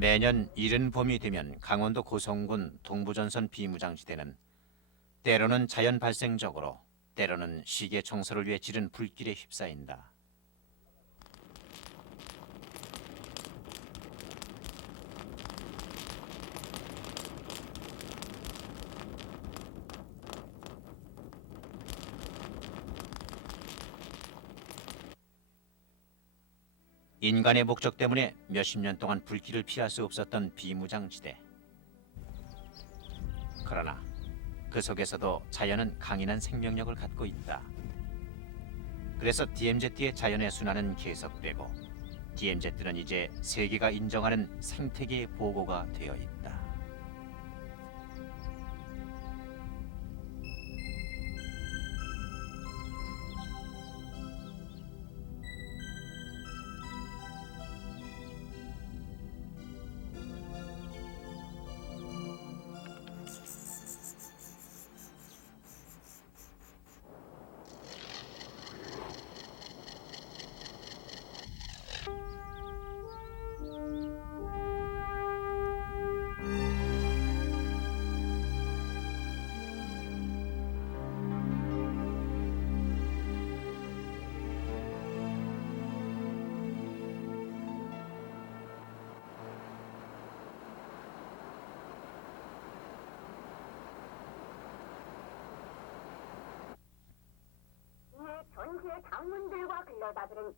매년 이른 봄이 되면 강원도 고성군 동부전선 비무장지대는 때로는 자연 발생적으로, 때로는 시계 청소를 위해 지른 불길에 휩싸인다. 인간의 목적 때문에 몇십 년 동안 불길을 피할 수 없었던 비무장지대. 그러나 그 속에서도 자연은 강인한 생명력을 갖고 있다. 그래서 DMZ의 자연의 순환은 계속되고 DMZ는 이제 세계가 인정하는 생태계 보고가 되어 있다. 전시의 장문들과 근로자들은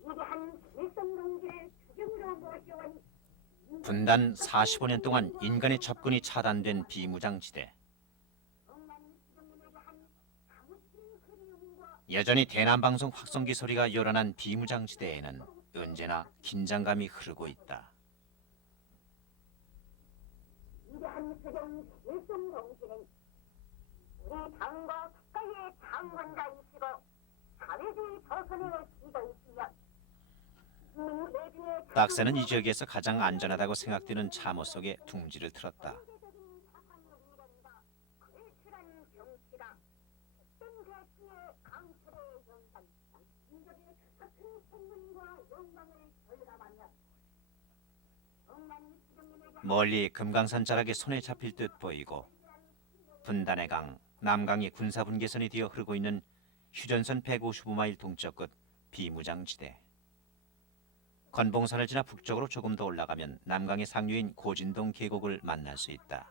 위대한 일성동지를 주경으로 모셔온 분단 45년 동안 인간의 접근이 차단된 비무장지대. 여전히 대남방송 확성기 소리가 요란한 비무장지대에는 언제나 긴장감이 흐르고 있다. 위대한 수령 일성동지는 우리 당과 국가의 장관자이시고 사회주의 조선의 지도이시며 민계주의 박사는 이 지역에서 가장 안전하다고 생각되는 참호 속에 둥지를 틀었다. 불출한 정치가 흑된 대치의 강철의 연산 민족의 같은 생명과 영광을 절감하며 억만 수령님에게 멀리 금강산 자락에 손에 잡힐 듯 보이고 분단의 강, 남강이 군사분계선이 되어 흐르고 있는 휴전선 155마일 동쪽 끝 비무장지대. 건봉산을 지나 북쪽으로 조금 더 올라가면 남강의 상류인 고진동 계곡을 만날 수 있다.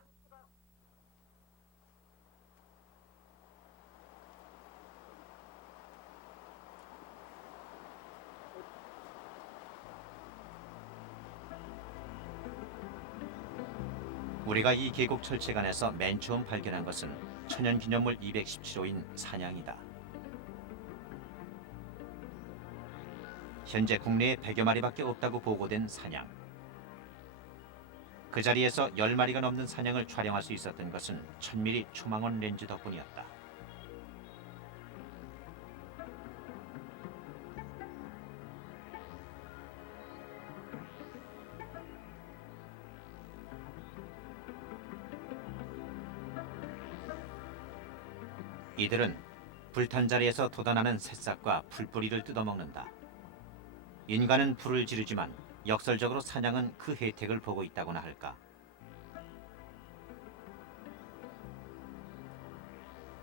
우리가 이 계곡 철책안에서 맨 처음 발견한 것은 천연기념물 217호인 산양이다. 현재 국내에 100여 마리밖에 없다고 보고된 산양. 그 자리에서 10마리가 넘는 산양을 촬영할 수 있었던 것은 1000mm 초망원 렌즈 덕분이었다. 이들은 불탄 자리에서 돋아나는 새싹과 풀뿌리를 뜯어먹는다. 인간은 불을 지르지만 역설적으로 산양은 그 혜택을 보고 있다고나 할까.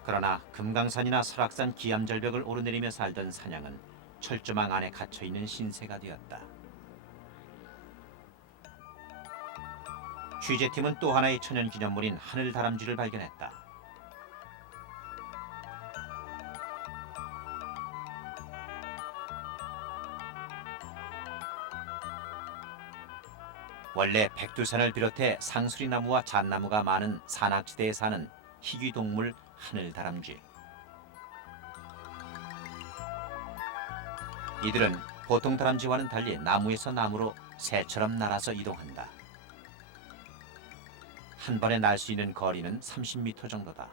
그러나 금강산이나 설악산 기암절벽을 오르내리며 살던 산양은 철조망 안에 갇혀있는 신세가 되었다. 취재팀은 또 하나의 천연기념물인 하늘다람쥐를 발견했다. 원래 백두산을 비롯해 상수리나무와 잣나무가 많은 산악지대에 사는 희귀동물 하늘다람쥐. 이들은 보통 다람쥐와는 달리 나무에서 나무로 새처럼 날아서 이동한다. 한 번에 날 수 있는 거리는 30m 정도다.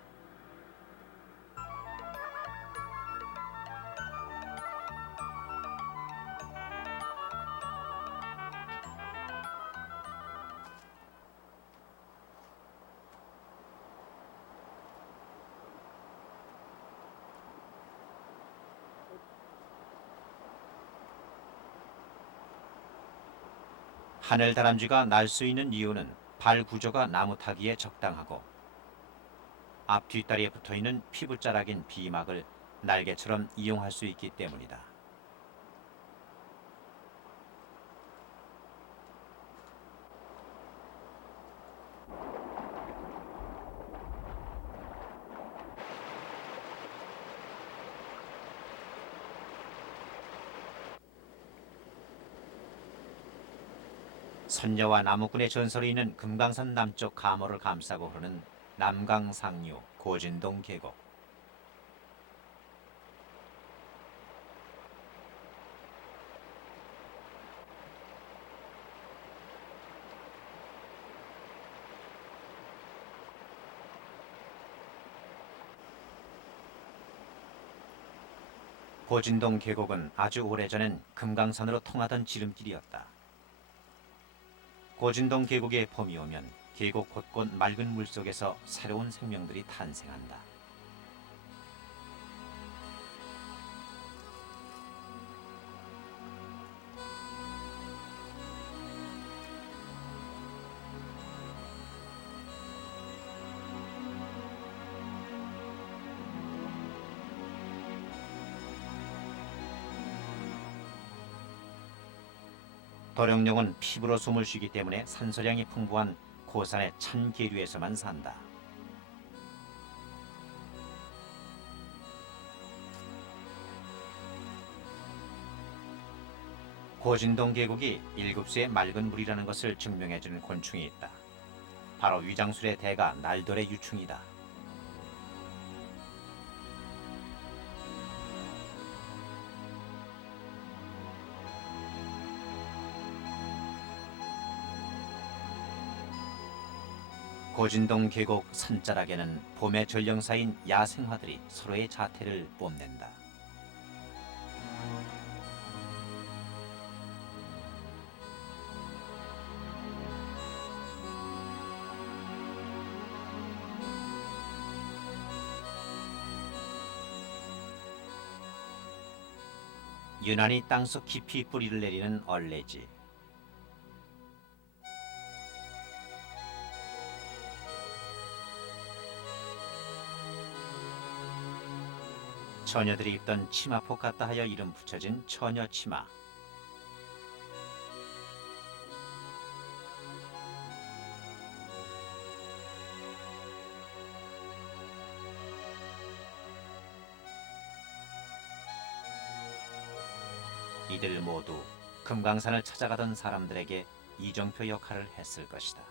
하늘 다람쥐가 날 수 있는 이유는 발 구조가 나무 타기에 적당하고 앞 뒷다리에 붙어있는 피부자락인 비막을 날개처럼 이용할 수 있기 때문이다. 선녀와 나무꾼의 전설이 있는 금강산 남쪽 가모를 감싸고 흐르는 남강상류 고진동 계곡. 고진동 계곡은 아주 오래전엔 금강산으로 통하던 지름길이었다. 고진동 계곡에 봄이 오면 계곡 곳곳 맑은 물속에서 새로운 생명들이 탄생한다. 도룡뇽은 피부로 숨을 쉬기 때문에 산소량이 풍부한 고산의 찬 계류에서만 산다. 고진동 계곡이 일급수의 맑은 물이라는 것을 증명해주는 곤충이 있다. 바로 위장술의 대가 날돌의 유충이다. 고진동 계곡 산자락에는 봄의 전령사인 야생화들이 서로의 자태를 뽐낸다. 유난히 땅속 깊이 뿌리를 내리는 얼레지. 처녀들이 입던 치마폭 같다 하여 이름 붙여진 처녀치마. 이들 모두 금강산을 찾아가던 사람들에게 이정표 역할을 했을 것이다.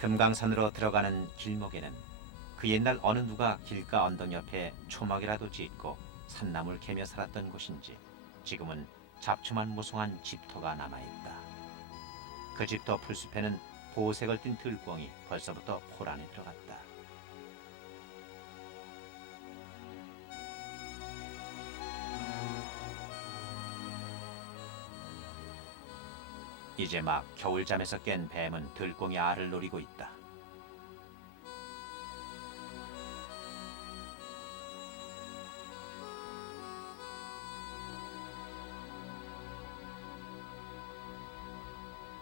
금강산으로 들어가는 길목에는 그 옛날 어느 누가 길가 언덕 옆에 초막이라도 짓고 산나물 캐며 살았던 곳인지 지금은 잡초만 무성한 집터가 남아있다. 그 집터 풀숲에는 보색을 띤 들꿩이 벌써부터 폴 안에 들어갔다. 이제 막 겨울잠에서 깬 뱀은 들꿩이 알을 노리고 있다.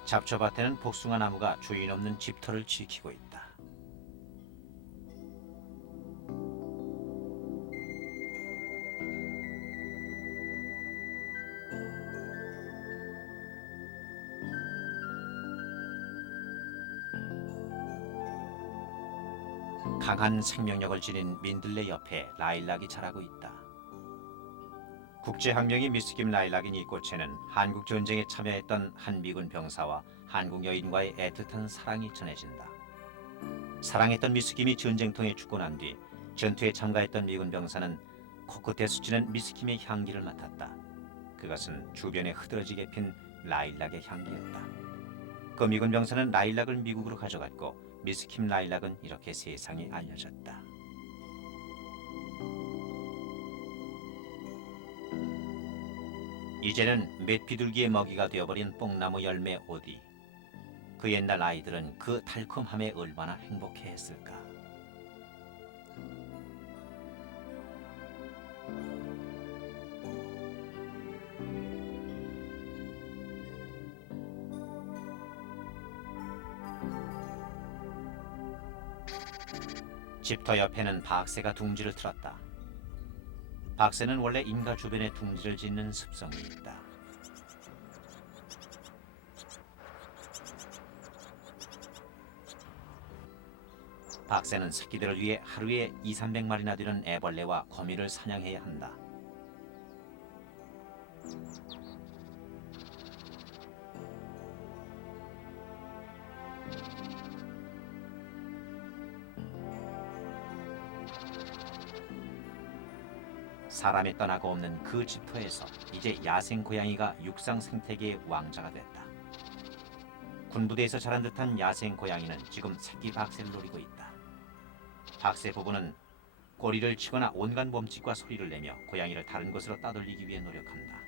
잡초밭에는 복숭아 나무가 주인 없는 집터를 지키고 있다. 강한 생명력을 지닌 민들레 옆에 라일락이 자라고 있다. 국제학명이 미스김 라일락인 이 꽃에는 한국 전쟁에 참여했던 한 미군 병사와 한국 여인과의 애틋한 사랑이 전해진다. 사랑했던 미스김이 전쟁통에 죽고 난 뒤 전투에 참가했던 미군 병사는 코끝에 스치는 미스김의 향기를 맡았다. 그것은 주변에 흐드러지게 핀 라일락의 향기였다. 그 미군 병사는 라일락을 미국으로 가져갔고 미스킴 라일락은 이렇게 세상에 알려졌다. 이제는 맷비둘기의 먹이가 되어버린 뽕나무 열매 오디. 그 옛날 아이들은 그 달콤함에 얼마나 행복해했을까. 집터 옆에는 박새가 둥지를 틀었다. 박새는 원래 인가 주변에 둥지를 짓는 습성이 있다. 박새는 새끼들을 위해 하루에 200~300마리나 되는 애벌레와 거미를 사냥해야 한다. 사람이 떠나고 없는 그 집터에서 이제 야생 고양이가 육상 생태계의 왕자가 됐다. 군부대에서 자란 듯한 야생 고양이는 지금 새끼 박새를 노리고 있다. 박새 부부는 꼬리를 치거나 온갖 몸짓과 소리를 내며 고양이를 다른 곳으로 따돌리기 위해 노력한다.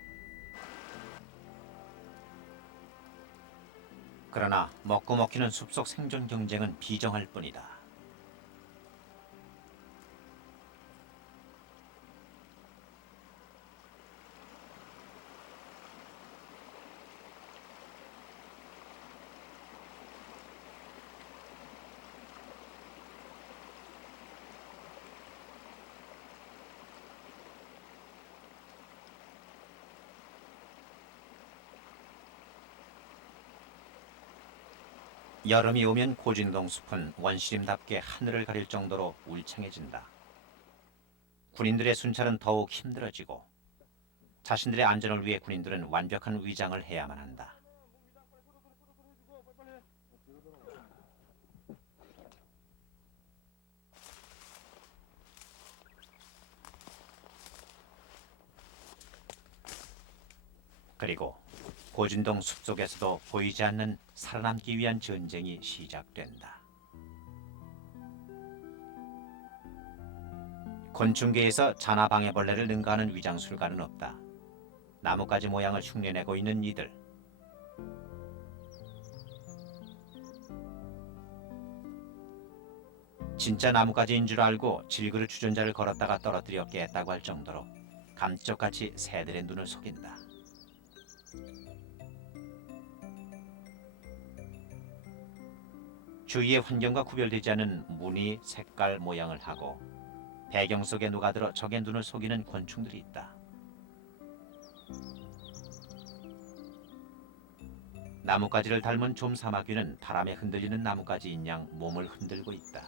그러나 먹고 먹히는 숲속 생존 경쟁은 비정할 뿐이다. 여름이 오면 고진동 숲은 원시림답게 하늘을 가릴 정도로 울창해진다. 군인들의 순찰은 더욱 힘들어지고 자신들의 안전을 위해 군인들은 완벽한 위장을 해야만 한다. 그리고 고진동 숲속에서도 보이지 않는 살아남기 위한 전쟁이 시작된다. 곤충계에서 자나방해벌레를 능가하는 위장술가는 없다. 나뭇가지 모양을 흉내내고 있는 이들. 진짜 나뭇가지인 줄 알고 질그릇 주전자를 걸었다가 떨어뜨려 깼다고 할 정도로 감쪽같이 새들의 눈을 속인다. 주위의 환경과 구별되지 않은 무늬, 색깔, 모양을 하고 배경 속에 녹아들어 적의 눈을 속이는 곤충들이 있다. 나뭇가지를 닮은 좀사마귀는 바람에 흔들리는 나뭇가지인 양 몸을 흔들고 있다.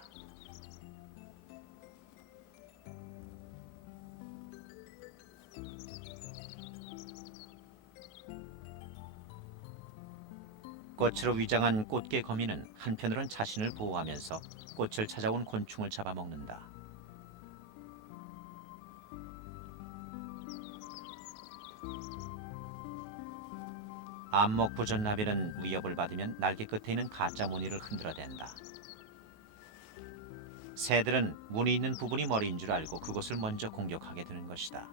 꽃으로 위장한 꽃게 거미는 한편으론 자신을 보호하면서 꽃을 찾아온 곤충을 잡아먹는다. 암목부전나비는 위협을 받으면 날개 끝에 있는 가짜 무늬를 흔들어댄다. 새들은 무늬 있는 부분이 머리인 줄 알고 그곳을 먼저 공격하게 되는 것이다.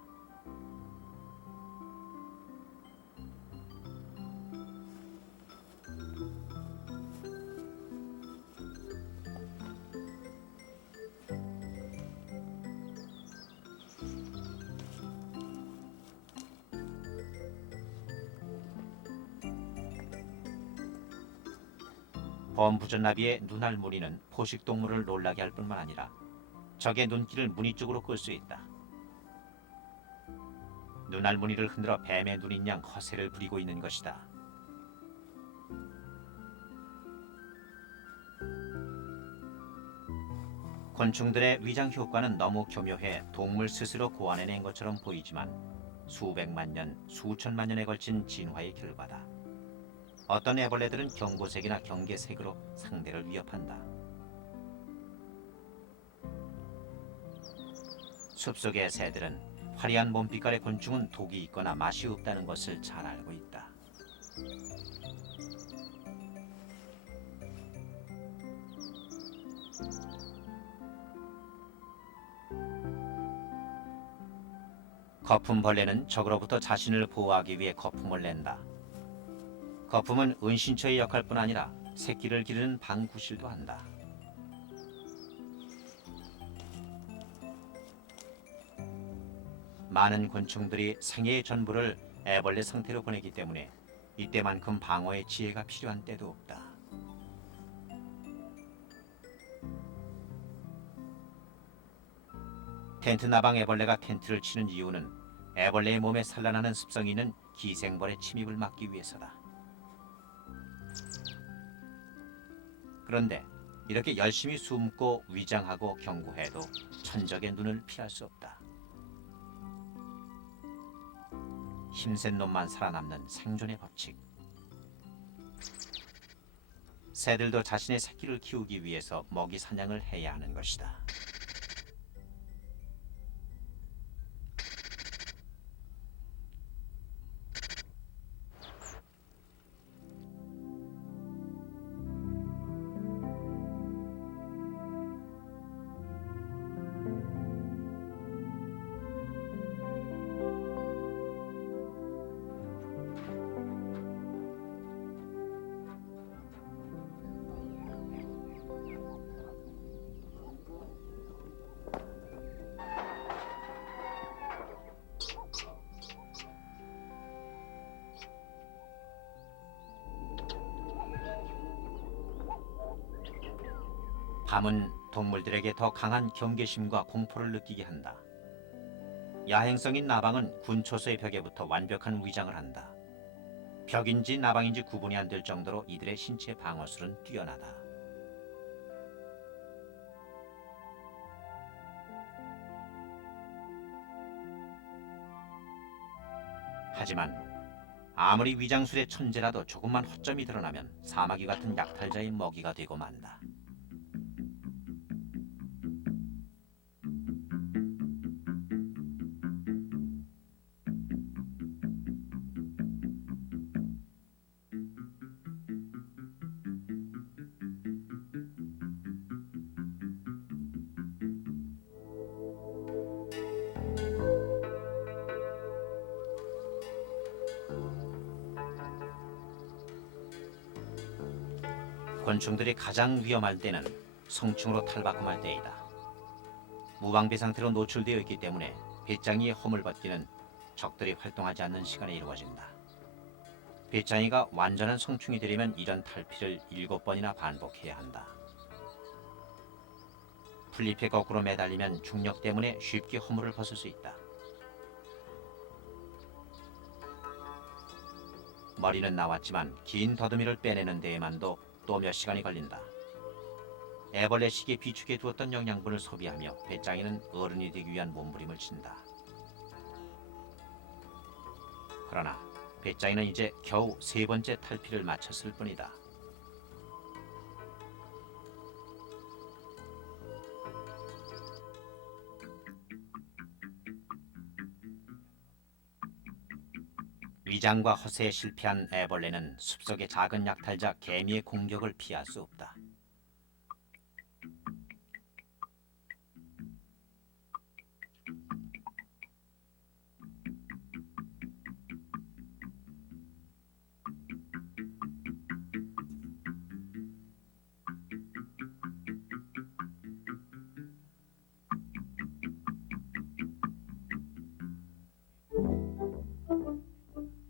범부전나비의 눈알 무늬는 포식동물을 놀라게 할 뿐만 아니라 적의 눈길을 무늬 쪽으로 끌 수 있다. 눈알 무늬를 흔들어 뱀의 눈인 양 허세를 부리고 있는 것이다. 곤충들의 위장 효과는 너무 교묘해 동물 스스로 고안해낸 것처럼 보이지만 수백만 년, 수천만 년에 걸친 진화의 결과다. 어떤 애벌레들은 경고색이나 경계색으로 상대를 위협한다. 숲속의 새들은 화려한 몸빛깔의 곤충은 독이 있거나 맛이 없다는 것을 잘 알고 있다. 거품벌레는 적으로부터 자신을 보호하기 위해 거품을 낸다. 거품은 은신처의 역할뿐 아니라 새끼를 기르는 방구실도 한다. 많은 곤충들이 생애의 전부를 애벌레 상태로 보내기 때문에 이때만큼 방어의 지혜가 필요한 때도 없다. 텐트 나방 애벌레가 텐트를 치는 이유는 애벌레의 몸에 산란하는 습성이 있는 기생벌의 침입을 막기 위해서다. 그런데 이렇게 열심히 숨고 위장하고 경고해도 천적의 눈을 피할 수 없다. 힘센 놈만 살아남는 생존의 법칙. 새들도 자신의 새끼를 키우기 위해서 먹이 사냥을 해야 하는 것이다. 밤은 동물들에게 더 강한 경계심과 공포를 느끼게 한다. 야행성인 나방은 군초소의 벽에부터 완벽한 위장을 한다. 벽인지 나방인지 구분이 안 될 정도로 이들의 신체 방어술은 뛰어나다. 하지만 아무리 위장술의 천재라도 조금만 허점이 드러나면 사마귀 같은 약탈자의 먹이가 되고 만다. 곤충들이 가장 위험할 때는 성충으로 탈바꿈할 때이다. 무방비 상태로 노출되어 있기 때문에 배짱이의 허물 벗기는 적들이 활동하지 않는 시간에 이루어진다. 배짱이가 완전한 성충이 되려면 이런 탈피를 7번이나 반복해야 한다. 풀잎에 거꾸로 매달리면 중력 때문에 쉽게 허물을 벗을 수 있다. 머리는 나왔지만 긴 더듬이를 빼내는 데에만도 또 몇 시간이 걸린다. 애벌레식의 비축에 두었던 영양분을 소비하며 배짱이는 어른이 되기 위한 몸부림을 친다. 그러나 배짱이는 이제 겨우 3번째 탈피를 마쳤을 뿐이다. 위장과 허세에 실패한 애벌레는 숲속의 작은 약탈자 개미의 공격을 피할 수 없다.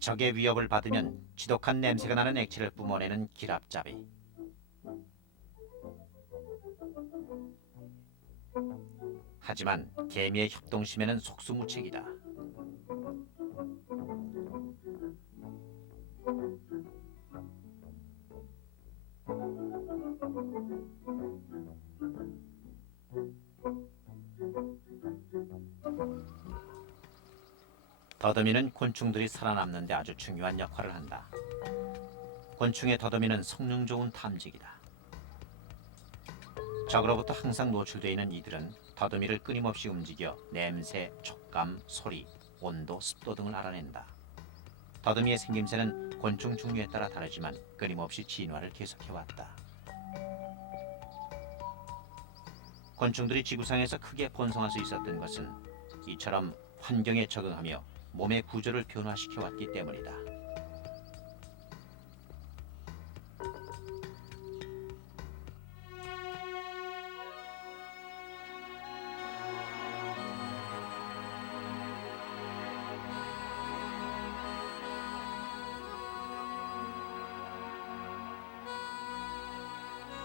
적의 위협을 받으면 지독한 냄새가 나는 액체를 뿜어내는 기랍잡이. 하지만 개미의 협동심에는 속수무책이다. 더듬이는 곤충들이 살아남는 데 아주 중요한 역할을 한다. 곤충의 더듬이는 성능 좋은 탐지기다. 적으로부터 항상 노출되어 있는 이들은 더듬이를 끊임없이 움직여 냄새, 촉감, 소리, 온도, 습도 등을 알아낸다. 더듬이의 생김새는 곤충 종류에 따라 다르지만 끊임없이 진화를 계속해왔다. 곤충들이 지구상에서 크게 번성할 수 있었던 것은 이처럼 환경에 적응하며 몸의 구조를 변화시켜왔기 때문이다.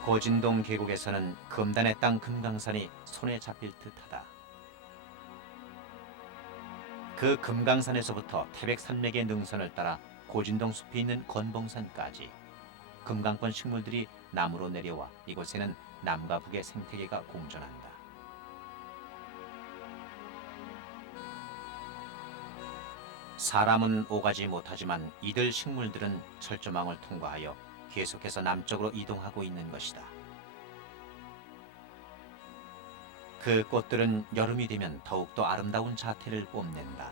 고진동 계곡에서는 금단의 땅 금강산이 손에 잡힐 듯하다. 그 금강산에서부터 태백산맥의 능선을 따라 고진동 숲이 있는 건봉산까지 금강권 식물들이 남으로 내려와 이곳에는 남과 북의 생태계가 공존한다. 사람은 오가지 못하지만 이들 식물들은 철조망을 통과하여 계속해서 남쪽으로 이동하고 있는 것이다. 그 꽃들은 여름이 되면 더욱더 아름다운 자태를 뽐낸다.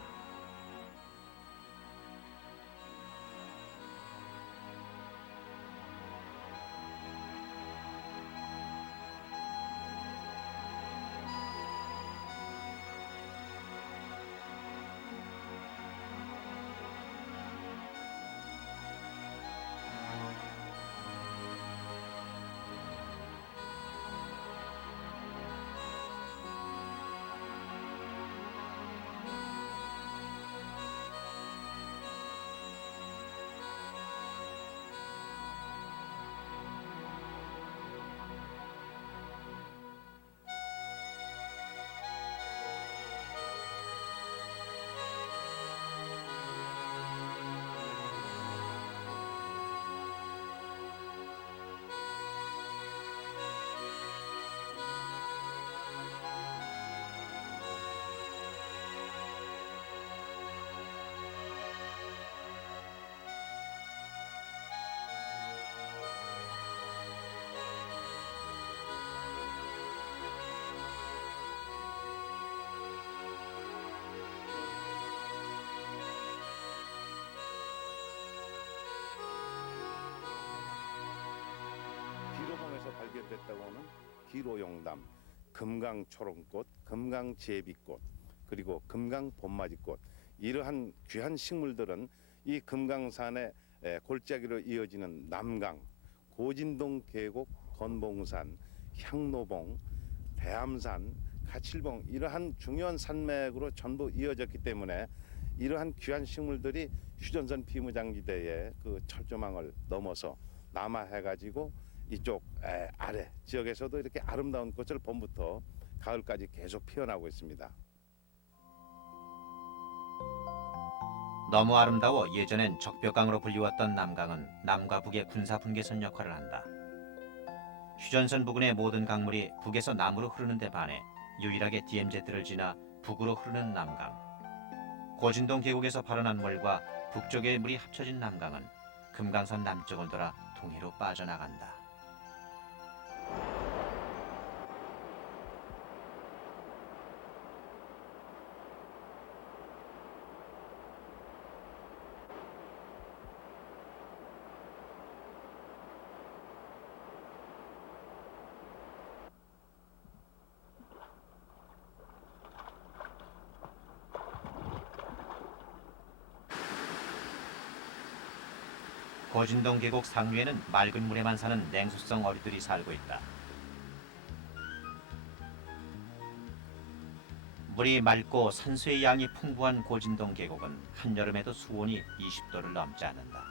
기로봉에서 발견됐다고 하는 기로용담, 금강초롱꽃, 금강제비꽃, 그리고 금강봄맞이꽃, 이러한 귀한 식물들은 이 금강산의 골짜기로 이어지는 남강, 고진동 계곡, 건봉산, 향로봉, 대암산, 가칠봉, 이러한 중요한 산맥으로 전부 이어졌기 때문에 이러한 귀한 식물들이 휴전선 비무장지대의 그 철조망을 넘어서 남하해가지고 이쪽 아래 지역에서도 이렇게 아름다운 꽃을 봄부터 가을까지 계속 피어나고 있습니다. 너무 아름다워 예전엔 적벽강으로 불리웠던 남강은 남과 북의 군사 분계선 역할을 한다. 휴전선 부근의 모든 강물이 북에서 남으로 흐르는 데 반해 유일하게 DMZ를 지나 북으로 흐르는 남강. 고진동 계곡에서 발원한 물과 북쪽의 물이 합쳐진 남강은 금강산 남쪽을 돌아 동해로 빠져나간다. 고진동 계곡 상류에는 맑은 물에만 사는 냉수성 어류들이 살고 있다. 물이 맑고 산소의 양이 풍부한 고진동 계곡은 한여름에도 수온이 20도를 넘지 않는다.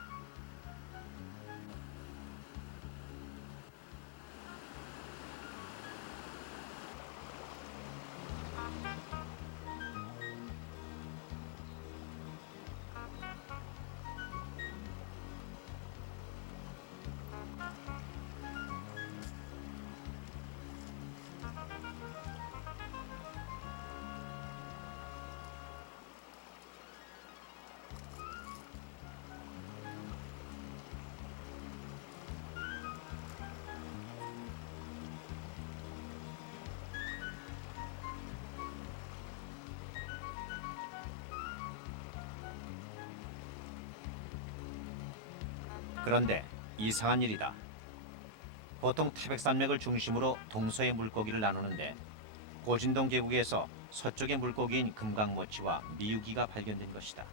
그런데 이상한 일이다. 보통 태백산맥을 중심으로 동서의 물고기를 나누는데 고진동 계곡에서 서쪽의 물고기인 금강모치와 미유기가 발견된 것이다.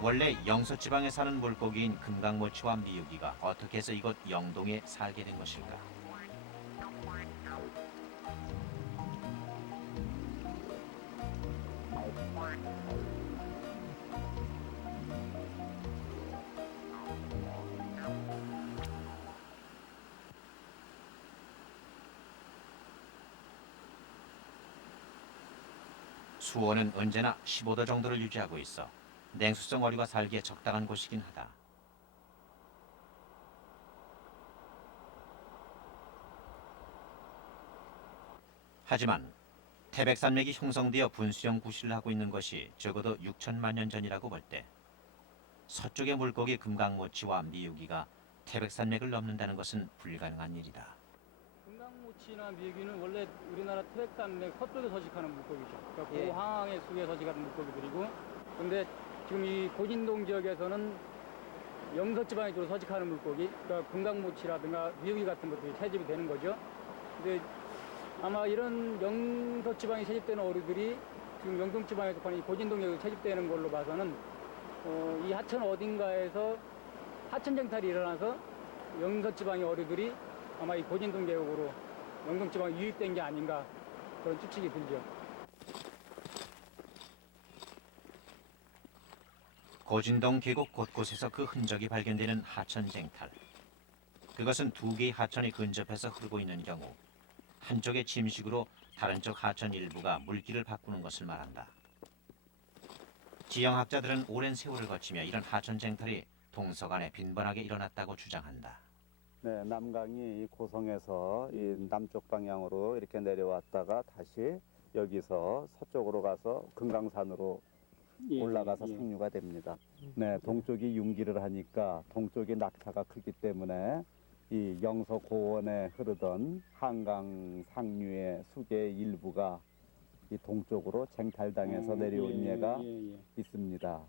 원래 영서지방에 사는 물고기인 금강모치와 미유기가 어떻게 해서 이곳 영동에 살게 된 것일까? 수온은 언제나 15도 정도를 유지하고 있어 냉수성 어류가 살기에 적당한 곳이긴 하다. 하지만 태백산맥이 형성되어 분수형 구실을 하고 있는 것이 적어도 6천만 년 전이라고 볼 때 서쪽의 물고기 금강모치와 미유기가 태백산맥을 넘는다는 것은 불가능한 일이다. 금강모치나 미유기는 원래 우리나라 태백산맥 서쪽에 서식하는 물고기죠. 그러니까 예. 고항해 속에 서식하는 물고기들이고, 근데 지금 이 고진동 지역에서는 영서지방에 주로 서식하는 물고기, 그러니까 금강모치라든가 미유기 같은 것들이 채집이 되는 거죠. 근데 아마 이런 영서지방에 채집되는 어류들이 지금 영동지방에 속하는 이 고진동 지역에 채집되는 걸로 봐서는 이 하천 어딘가에서 하천쟁탈이 일어나서 영서지방의 어류들이 아마 이 고진동 계곡으로 영동지방에 유입된 게 아닌가 그런 추측이 들죠. 고진동 계곡 곳곳에서 그 흔적이 발견되는 하천 쟁탈. 그것은 두 개의 하천이 근접해서 흐르고 있는 경우 한쪽의 침식으로 다른 쪽 하천 일부가 물길을 바꾸는 것을 말한다. 지형학자들은 오랜 세월을 거치며 이런 하천 쟁탈이 동서간에 빈번하게 일어났다고 주장한다. 네, 남강이 이 고성에서 이 남쪽 방향으로 이렇게 내려왔다가 다시 여기서 서쪽으로 가서 금강산으로 올라가서 상류가 됩니다. 네, 동쪽이 융기를 하니까 동쪽이 낙차가 크기 때문에 이 영서 고원에 흐르던 한강 상류의 수계의 일부가 이 동쪽으로 쟁탈당해서 내려온 예가 있습니다.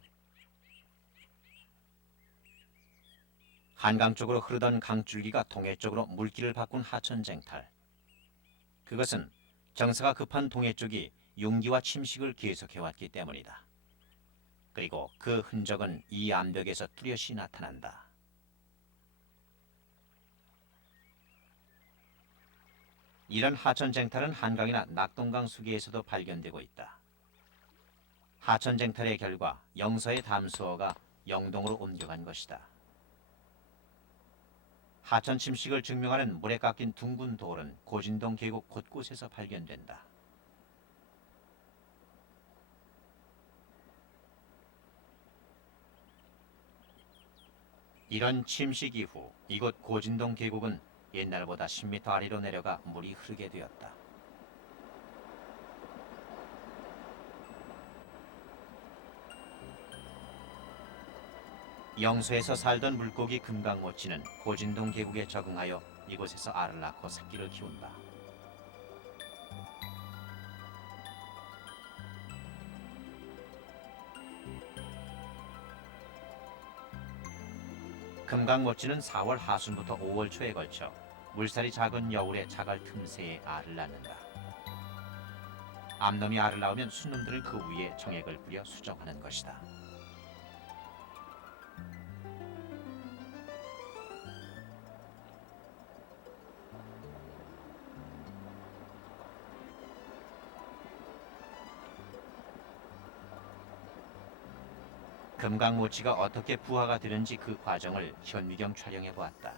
한강 쪽으로 흐르던 강줄기가 동해 쪽으로 물길을 바꾼 하천 쟁탈. 그것은 정서가 급한 동해 쪽이 융기와 침식을 계속해왔기 때문이다. 그리고 그 흔적은 이 암벽에서 뚜렷이 나타난다. 이런 하천 쟁탈은 한강이나 낙동강 수계에서도 발견되고 있다. 하천 쟁탈의 결과 영서의 담수어가 영동으로 옮겨간 것이다. 하천 침식을 증명하는 물에 깎인 둥근 돌은 고진동 계곡 곳곳에서 발견된다. 이런 침식 이후 이곳 고진동 계곡은 옛날보다 10m 아래로 내려가 물이 흐르게 되었다. 영서에서 살던 물고기 금강모치는 고진동 계곡에 적응하여 이곳에서 알을 낳고 새끼를 키운다. 금강모치는 4월 하순부터 5월 초에 걸쳐 물살이 작은 여울의 자갈 틈새에 알을 낳는다. 암놈이 알을 낳으면 순놈들은 그 위에 정액을 뿌려 수정하는 것이다. 금강모치가 어떻게 부화가 되는지 그 과정을 현미경 촬영해 보았다.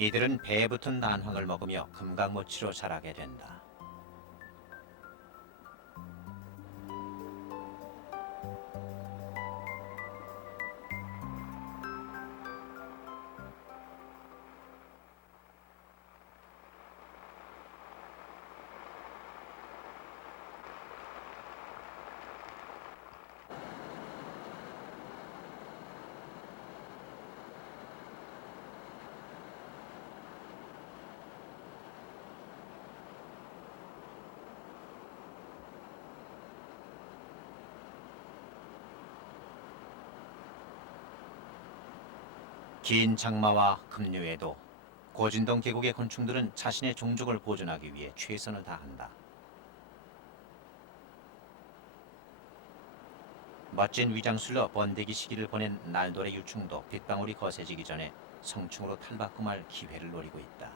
이들은 배에 붙은 난황을 먹으며 금강모치로 자라게 된다. 긴 장마와 급류에도 고진동 계곡의 곤충들은 자신의 종족을 보존하기 위해 최선을 다한다. 멋진 위장술로 번데기 시기를 보낸 날돌의 유충도 빗방울이 거세지기 전에 성충으로 탈바꿈 할 기회를 노리고 있다.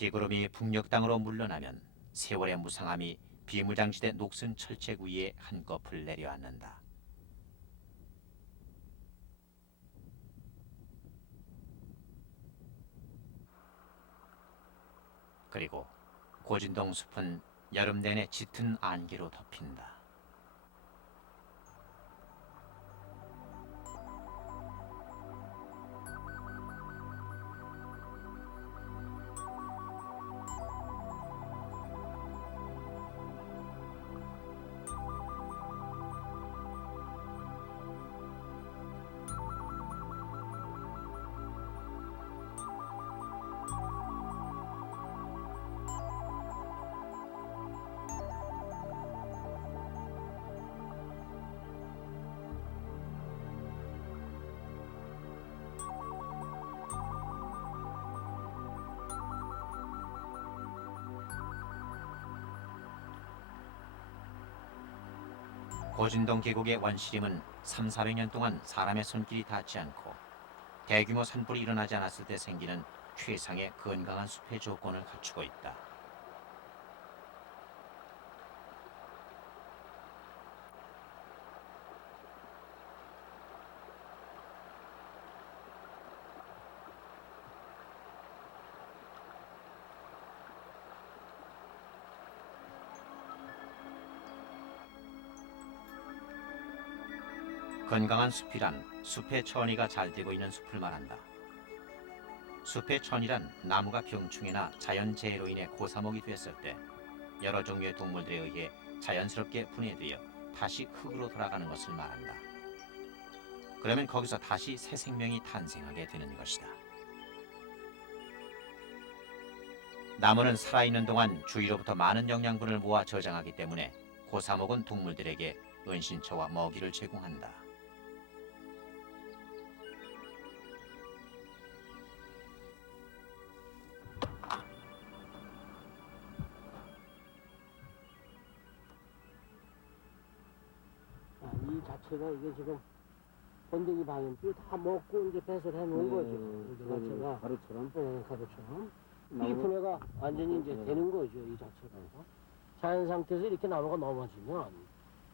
비구름이 북녘 땅으로 물러나면 세월의 무상함이 비무장지대 녹슨 철책 위에 한꺼풀 내려앉는다. 그리고 고진동 숲은 여름 내내 짙은 안개로 덮인다. 고진동 계곡의 원시림은 300~400년 동안 사람의 손길이 닿지 않고 대규모 산불이 일어나지 않았을 때 생기는 최상의 건강한 숲의 조건을 갖추고 있다. 건강한 숲이란 숲의 천이가 잘 되고 있는 숲을 말한다. 숲의 천이란 나무가 병충해나 자연재해로 인해 고사목이 됐을 때 여러 종류의 동물들에 의해 자연스럽게 분해되어 다시 흙으로 돌아가는 것을 말한다. 그러면 거기서 다시 새 생명이 탄생하게 되는 것이다. 나무는 살아있는 동안 주위로부터 많은 영양분을 모아 저장하기 때문에 고사목은 동물들에게 은신처와 먹이를 제공한다. 이 자체가 이게 지금 번데기 방염비 다 먹고 이제 배설 해놓은 거죠. 이게 자체가 가루처럼. 네, 가루처럼 이 분해가 완전히 이제 되는 거죠. 이 자체가 자연 상태에서 이렇게 나무가 넘어지면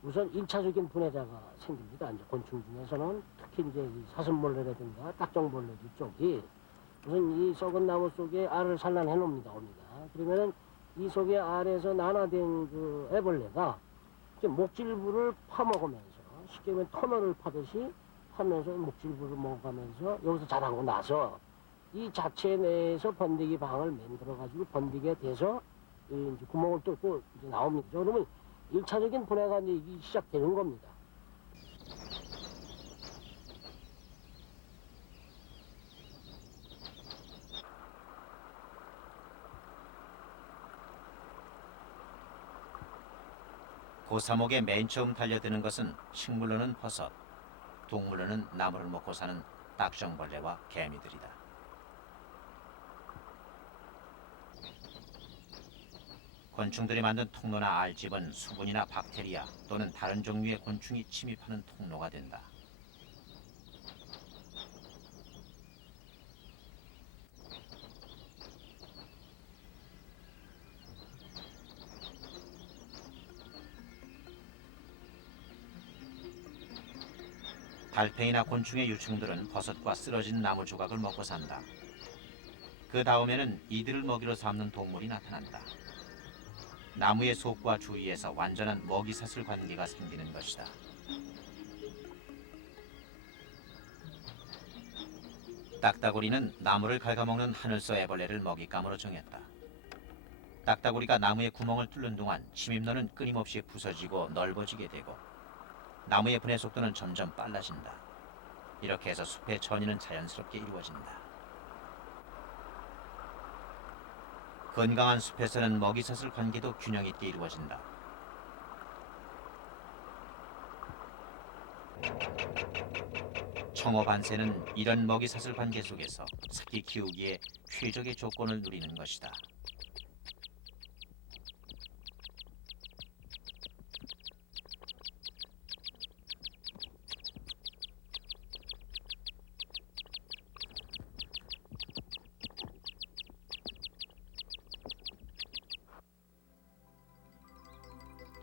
우선 1차적인 분해자가 생깁니다. 이제 곤충 중에서는 특히 이제 이 사슴벌레라든가 딱정벌레 쪽이 우선 이 썩은 나무 속에 알을 산란해 놓습니다. 그러면은 이 속에 알에서 난화된 그 애벌레가 이제 목질부를 파먹으면서 쉽게 말하면 터널을 파듯이 하면서 목질부를 먹어가면서 여기서 자라고 나서 이 자체 내에서 번데기 방을 만들어가지고 번데기가 돼서 이제 구멍을 뚫고 이제 나옵니다. 그러면 1차적인 분해가 이제 시작되는 겁니다. 고사목에 맨 처음 달려드는 것은 식물로는 버섯, 동물로는 나무를 먹고 사는 딱정벌레와 개미들이다. 곤충들이 만든 통로나 알집은 수분이나 박테리아 또는 다른 종류의 곤충이 침입하는 통로가 된다. 달팽이나 곤충의 유충들은 버섯과 쓰러진 나무 조각을 먹고 산다. 그 다음에는 이들을 먹이로 삼는 동물이 나타난다. 나무의 속과 주위에서 완전한 먹이사슬 관계가 생기는 것이다. 딱따구리는 나무를 갉아먹는 하늘소 애벌레를 먹잇감으로 정했다. 딱따구리가 나무의 구멍을 뚫는 동안 침입로는 끊임없이 부서지고 넓어지게 되고 나무의 분해 속도는 점점 빨라진다. 이렇게 해서 숲의 천이는 자연스럽게 이루어진다. 건강한 숲에서는 먹이사슬 관계도 균형 있게 이루어진다. 청어 반새는 이런 먹이사슬 관계 속에서 새끼 키우기에 최적의 조건을 누리는 것이다.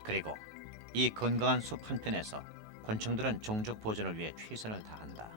그리고 이 건강한 숲 한편에서 곤충들은 종족 보존을 위해 최선을 다한다.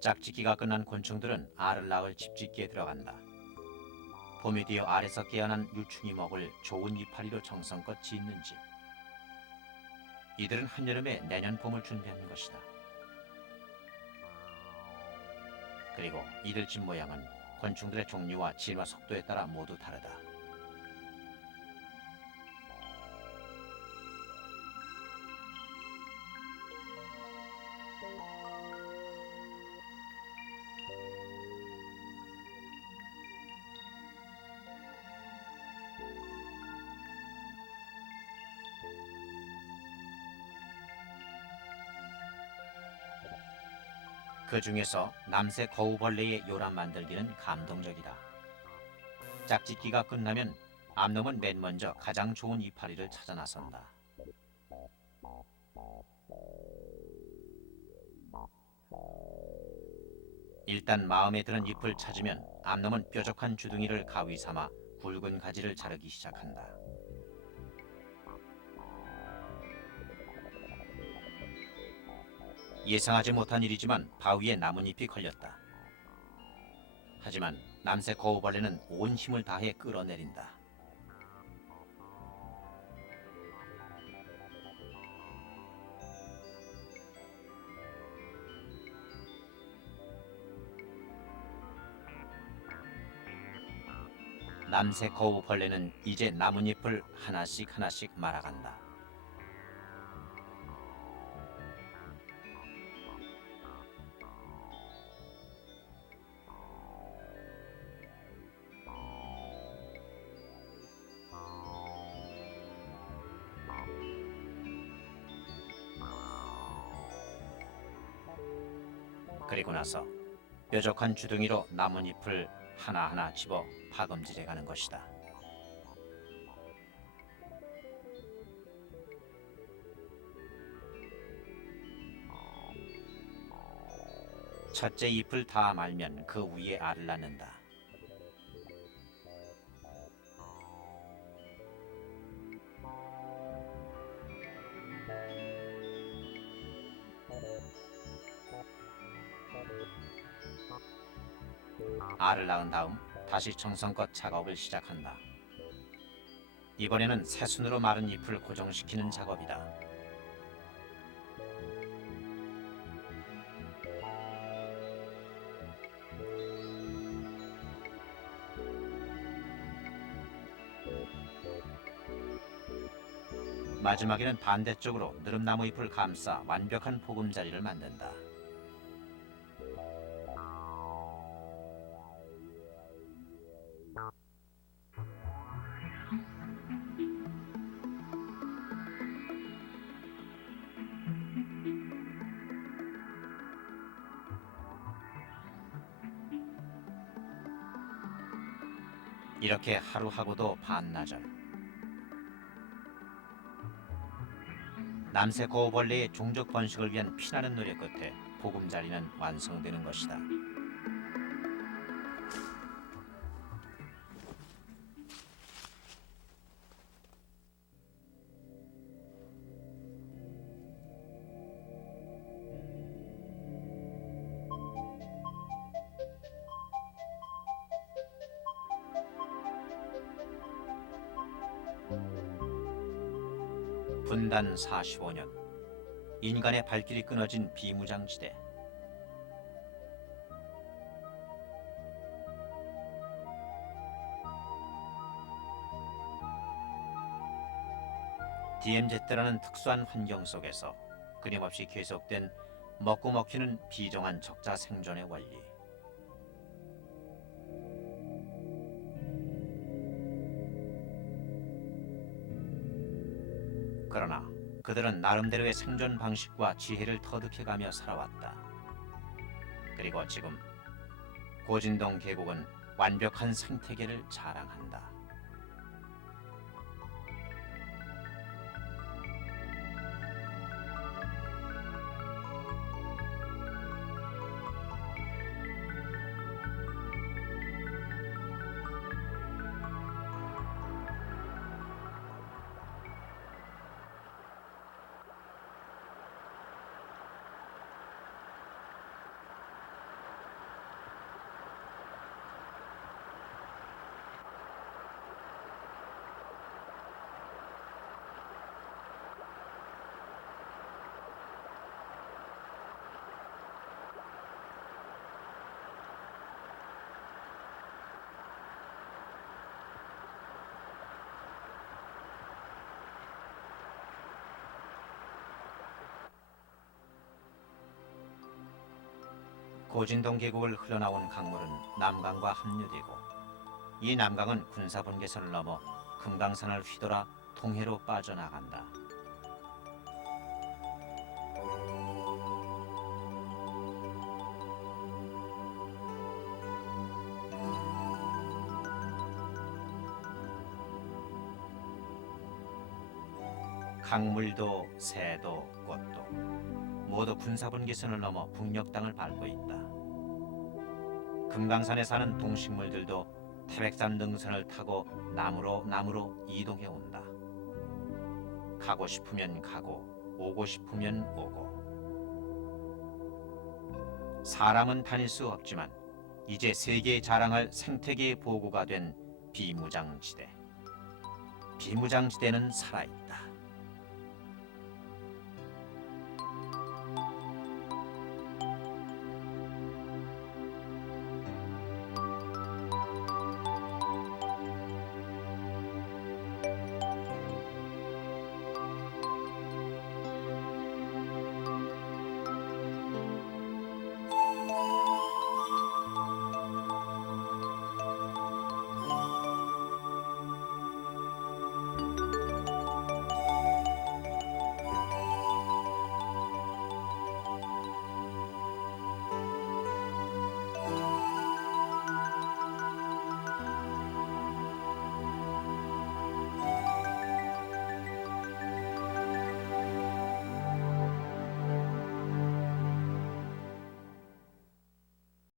짝짓기가 끝난 곤충들은 알을 낳을 집짓기에 들어간다. 봄이 되어 알에서 깨어난 유충이 먹을 좋은 이파리로 정성껏 짓는 집. 이들은 한여름에 내년 봄을 준비하는 것이다. 그리고 이들 집 모양은 곤충들의 종류와 진화 속도에 따라 모두 다르다. 그 중에서 남새 거우벌레의 요람 만들기는 감동적이다. 짝짓기가 끝나면 암놈은 맨 먼저 가장 좋은 이파리를 찾아 나선다. 일단 마음에 드는 잎을 찾으면 암놈은 뾰족한 주둥이를 가위 삼아 굵은 가지를 자르기 시작한다. 예상하지 못한 일이지만 바위에 나뭇잎이 걸렸다. 하지만 남새 거우벌레는 온 힘을 다해 끌어내린다. 남새 거우벌레는 이제 나뭇잎을 하나씩 하나씩 말아간다. 그리고 나서 뾰족한 주둥이로 나뭇잎을 하나하나 집어 파검질해 가는 것이다. 첫째 잎을 다 말면 그 위에 알을 낳는다. 알을 낳은 다음 다시 정성껏 작업을 시작한다. 이번에는 새순으로 마른 잎을 고정시키는 작업이다. 마지막에는 반대쪽으로 느릅나무 잎을 감싸 완벽한 보금자리를 만든다. 이렇게 하루하고도 반나절. 남새 거우벌레의 종족 번식을 위한 피나는 노력 끝에 보금자리는 완성되는 것이다. 분단 45년, 인간의 발길이 끊어진 비무장지대. DMZ라는 특수한 환경 속에서 끊임없이 계속된 먹고 먹히는 비정한 적자 생존의 원리. 그러나 그들은 나름대로의 생존 방식과 지혜를 터득해가며 살아왔다. 그리고 지금 고진동 계곡은 완벽한 생태계를 자랑한다. 고진동 계곡을 흘러나온 강물은 남강과 합류되고 이 남강은 군사분계선을 넘어 금강산을 휘돌아 동해로 빠져나간다. 강물도 새도 꽃도 모두 군사분계선을 넘어 북녘 땅을 밟고 있다. 금강산에 사는 동식물들도 태백산 능선을 타고 남으로 이동해 온다. 가고 싶으면 가고 오고 싶으면 오고. 사람은 다닐 수 없지만 이제 세계에 자랑할 생태계의 보고가 된 비무장지대. 비무장지대는 살아있다.